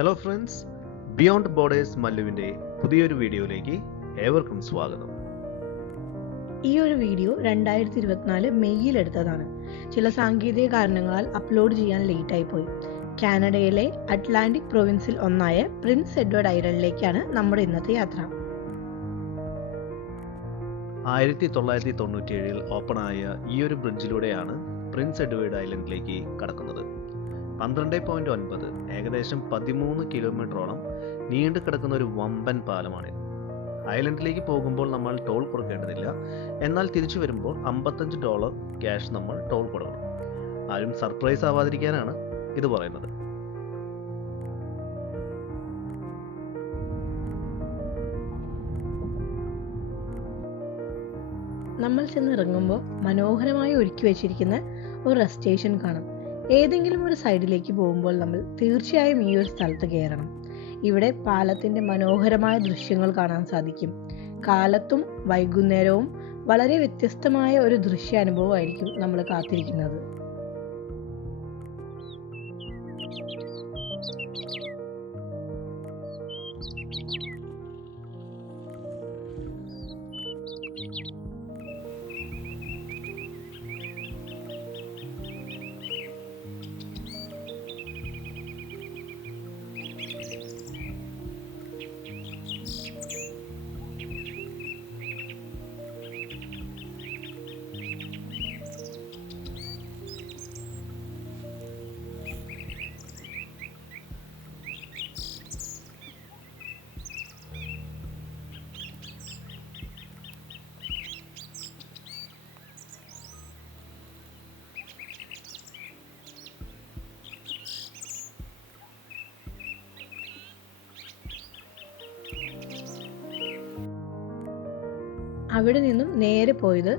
Hello friends, beyond borders മല്ലുവിൻ്റെ പുതിയൊരു വീഡിയോയിലേക്ക് ഏവർക്കും സ്വാഗതം. ഈ ഒരു വീഡിയോ 2024 മെയ്യിൽ എടുത്തതാണ്. ചില സാങ്കേതിക കാരണങ്ങളാൽ അപ്ലോഡ് ചെയ്യാൻ ലേറ്റായി പോയി. കാനഡയിലെ അറ്റ്ലാന്റിക് പ്രൊവിൻസിൽ ഒന്നായ പ്രിൻസ് എഡ്വേർഡ് ഐലൻഡിലേക്കാണ് നമ്മുടെ ഇന്നത്തെ യാത്ര. 1997 ഓപ്പണായ ഈ ഒരു ബ്രിഡ്ജിലൂടെയാണ് പ്രിൻസ് എഡ്വേർഡ് ഐലൻഡിലേക്ക് കടക്കുന്നത്. 12.9 ഏകദേശം 13 കിലോമീറ്ററോളം നീണ്ടു കിടക്കുന്ന ഒരു വമ്പൻ പാലമാണിത്. ഐലൻഡിലേക്ക് പോകുമ്പോൾ നമ്മൾ ടോൾ കൊടുക്കേണ്ടതില്ല, എന്നാൽ തിരിച്ചു വരുമ്പോൾ $55 ക്യാഷ് നമ്മൾ ടോൾ കൊടുക്കണം. ആരും സർപ്രൈസ് ആവാതിരിക്കാനാണ് ഇത് പറയുന്നത്. നമ്മൾ ചെന്നിറങ്ങുമ്പോൾ മനോഹരമായി ഒരുക്കി വെച്ചിരിക്കുന്ന ഒരു റെസ്റ്റ് സ്റ്റേഷൻ കാണാം. ഏതെങ്കിലും ഒരു സൈഡിലേക്ക് പോകുമ്പോൾ നമ്മൾ തീർച്ചയായും ഈ ഒരു സ്ഥലത്ത് കയറണം. ഇവിടെ പാലത്തിന്റെ മനോഹരമായ ദൃശ്യങ്ങൾ കാണാൻ സാധിക്കും. കാലത്തും വൈകുന്നേരവും വളരെ വ്യത്യസ്തമായ ഒരു ദൃശ്യാനുഭവമായിരിക്കും നമ്മൾ കാത്തിരിക്കുന്നത്. അവിടെ നിന്നും നേരെ പോയത്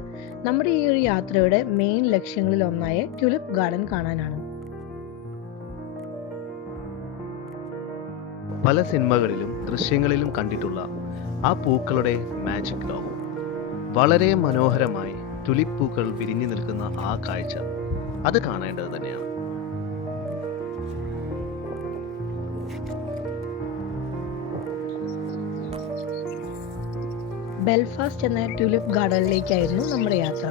നമ്മുടെ ഈ ഒരു യാത്രയുടെ മെയിൻ ലക്ഷ്യങ്ങളിൽ ഒന്നായ ട്യൂലിപ്പ് ഗാർഡൻ കാണാനാണ്. പല സിനിമകളിലും ദൃശ്യങ്ങളിലും കണ്ടിട്ടുള്ള ആ പൂക്കളുടെ മാജിക് ലോകം. വളരെ മനോഹരമായി ട്യൂലിപ്പ് പൂക്കൾ വിരിഞ്ഞു നിൽക്കുന്ന ആ കാഴ്ച അത് കാണേണ്ടത് തന്നെയാണ്. ബെൽഫാസ്റ്റ് എന്ന ട്യൂലിപ്പ് ഗാർഡനിലേക്കായിരുന്നു നമ്മുടെ യാത്ര.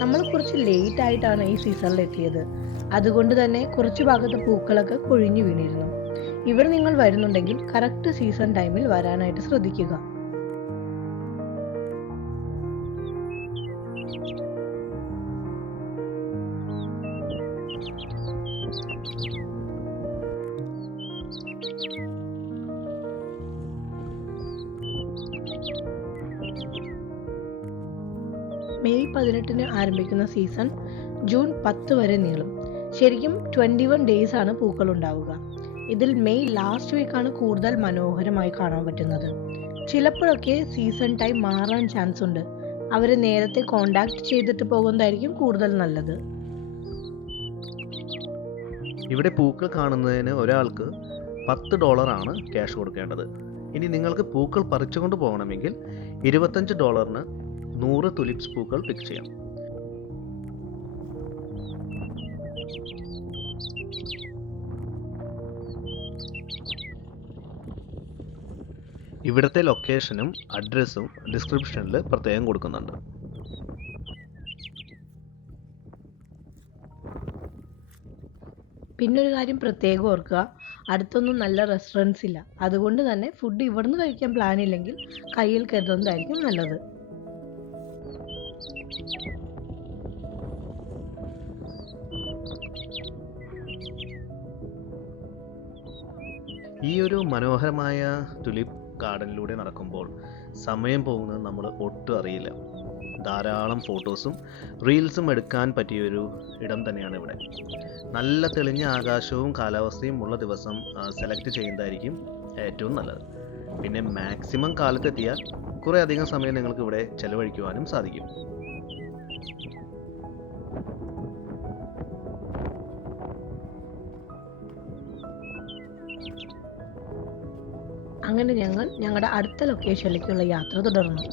നമ്മൾ കുറച്ച് ലേറ്റ് ആയിട്ടാണ് ഈ സീസണിൽ എത്തിയത്. അതുകൊണ്ട് തന്നെ കുറച്ച് ഭാഗത്ത് പൂക്കളൊക്കെ കൊഴിഞ്ഞു വീണിരുന്നു. ഇവിടെ നിങ്ങൾ വരുന്നുണ്ടെങ്കിൽ കറക്റ്റ് സീസൺ ടൈമിൽ വരാനായിട്ട് ശ്രദ്ധിക്കുക. മെയ് 18 ആരംഭിക്കുന്ന സീസൺ ജൂൺ 10 വരെ നീളും. ശരിക്കും 21 ഡേയ്സ് ആണ് പൂക്കൾ ഉണ്ടാവുക. ഇതിൽ മെയ് ലാസ്റ്റ് വീക്കാണ് കൂടുതൽ മനോഹരമായി കാണാൻ പറ്റുന്നത്. ചിലപ്പോഴൊക്കെ സീസൺ ടൈം മാറാൻ ചാൻസ് ഉണ്ട്. അവരെ നേരത്തെ കോണ്ടാക്ട് ചെയ്തിട്ട് പോകുന്നതായിരിക്കും കൂടുതൽ നല്ലത്. ഇവിടെ പൂക്കൾ കാണുന്നതിന് ഒരാൾക്ക് $10 ആണ് ക്യാഷ് കൊടുക്കേണ്ടത്. ഇനി നിങ്ങൾക്ക് പൂക്കൾ പറിച്ചുകൊണ്ട് പോകണമെങ്കിൽ $25 100 തുലിപ്സ് പൂക്കൾ പിക്ക് ചെയ്യാം. ഇവിടുത്തെ ലൊക്കേഷനും അഡ്രസ്സും ഡിസ്ക്രിപ്ഷനിൽ പ്രത്യേകം കൊടുക്കുന്നുണ്ട്. പിന്നൊരു കാര്യം പ്രത്യേകം ഓർക്കുക, അടുത്തൊന്നും നല്ല റെസ്റ്റോറൻറ്റ്സ് ഇല്ല. അതുകൊണ്ട് തന്നെ ഫുഡ് ഇവിടുന്ന് കഴിക്കാൻ പ്ലാൻ ഇല്ലെങ്കിൽ കയ്യിൽ കരുതുന്നതായിരിക്കും നല്ലത്. ഈ ഒരു മനോഹരമായ ടുലിപ്പ് ഗാർഡനിലൂടെ നടക്കുമ്പോൾ സമയം പോകുന്നത് നമ്മൾ ഒട്ടും അറിയില്ല. ധാരാളം ഫോട്ടോസും റീൽസും എടുക്കാൻ പറ്റിയൊരു ഇടം തന്നെയാണ് ഇവിടെ. നല്ല തെളിഞ്ഞ ആകാശവും കാലാവസ്ഥയും ഉള്ള ദിവസം സെലക്ട് ചെയ്യുന്നതായിരിക്കും ഏറ്റവും നല്ലത്. പിന്നെ മാക്സിമം കാലത്തെത്തിയാൽ കുറേ അധികം സമയം നിങ്ങൾക്ക് ഇവിടെ ചെലവഴിക്കുവാനും സാധിക്കും. അങ്ങനെ ഞങ്ങൾ ഞങ്ങളുടെ അടുത്ത ലൊക്കേഷനിലേക്കുള്ള യാത്ര തുടർന്നു.